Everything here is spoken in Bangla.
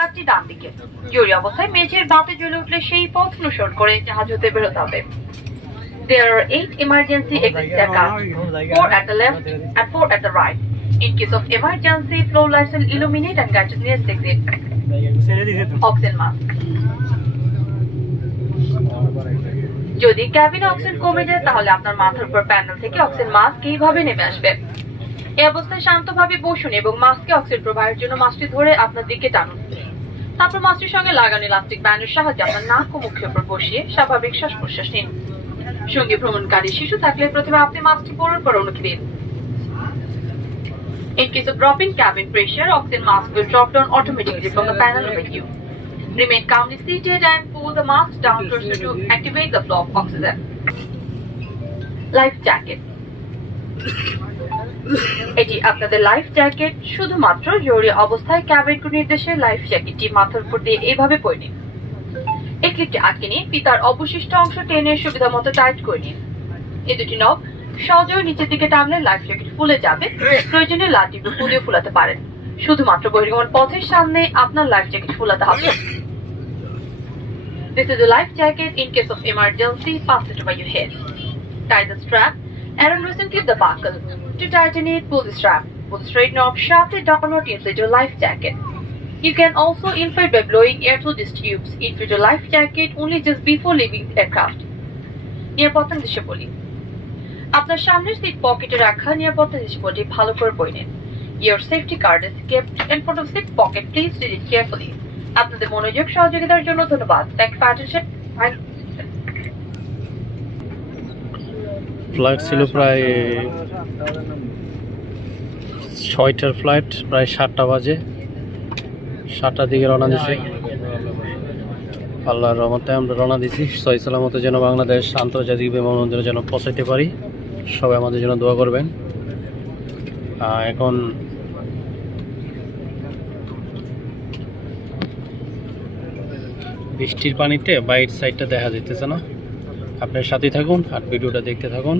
কাঠটি ডান দিকে জরুরি অবস্থায় মেঝের বাতে জ্বলে উঠলে সেই পথ অনুসরণ করে জাহাজ হতে বেরোতে হবে There are eight emergency exit aircraft, four at the left and four at the right. In case of emergency, flow lights will illuminate and guide to the nearest exit. Oxygen mask. যদি ক্যাবিনে অক্সিজেন কমে যায় তাহলে আপনার মাথার উপর প্যানেল থেকে অক্সিজেন মাস্ক এইভাবে নেমে আসবে এই অবস্থায় শান্তভাবে বসুন এবং মাস্কে অক্সিজেন প্রবাহের জন্য মাস্কটি ধরে আপনার দিকে টানুন। তারপর মাস্কের সঙ্গে লাগানো ইলাস্টিক ব্যান্ডের সাহায্যে আপনার নাক ও মুখের উপর বসিয়ে স্বাভাবিক শ্বাস প্রশ্বাস নিন। সঙ্গে ভ্রমণকারী শিশু থাকলে প্রথমে আপনি মাস্কটি পরার পর অনুমতি দিন। In case of drop cabin pressure oxygen mask will automatically panel of you remain calmly seated and pull the mask down activate the oxygen life jacket এটি আপনাদের লাইফ জ্যাকেট শুধুমাত্র জরুরি অবস্থায় ক্যাবিন ক্রু নির্দেশে লাইফ জ্যাকেটটি মাথার উপর দিয়ে এইভাবে পরে নিন এই ক্লিপটি আটকে নিয়ে পিতার অবশিষ্ট অংশ টেনে সুবিধা মতো টাইট করে নিন এই দুটি নব সহজেই নিচের দিকে টানলে লাইফ জ্যাকেট ফুলে যাবে, প্রয়োজনে লাঠি ফুলিয়ে ফুলাতে পারেন শুধুমাত্র বহির্গমন পথের সামনে আপনার লাইফ জ্যাকেট ফুলাতে হবে This is a life jacket in case of emergency. It over your head. Tie the strap clip the buckle. To tighten it, pull the strap. Pull the straight knob sharply downward to inflate your life jacket. You can also inflate by blowing air through these tubes. Inflate your life jacket only just before leaving the aircraft. নিরাপত্তা নির্দেশে আপনার সামনের সিট পকেটে রাখা নিরাপত্তা নির্দেশাবলী ভালো করে পড়ে নিন Your safety card is kept in front of seat pocket. Please read it carefully. আপনাদের মনোযোগ সহযোগিতার জন্য ধন্যবাদ থ্যাংক ফর অ্যাটেনশন ফ্লাইট ছিল প্রায় ছয়টার ফ্লাইট প্রায় সাতটা বাজে। সাতটার দিকে রওনা দিছি। আল্লাহর রহমতে আমরা রওনা দিছি। সহি সালামতে যেন বাংলাদেশ আন্তর্জাতিক বিমানবন্দরে যেন পৌঁছাতে পারি। সবাই আমাদের জন্য দোয়া করবেন। এখন বৃষ্টির পানিতে বাইরের সাইডটা দেখা যেতেছে না। আপনার সাথে থাকুন আর ভিডিওটা দেখতে থাকুন।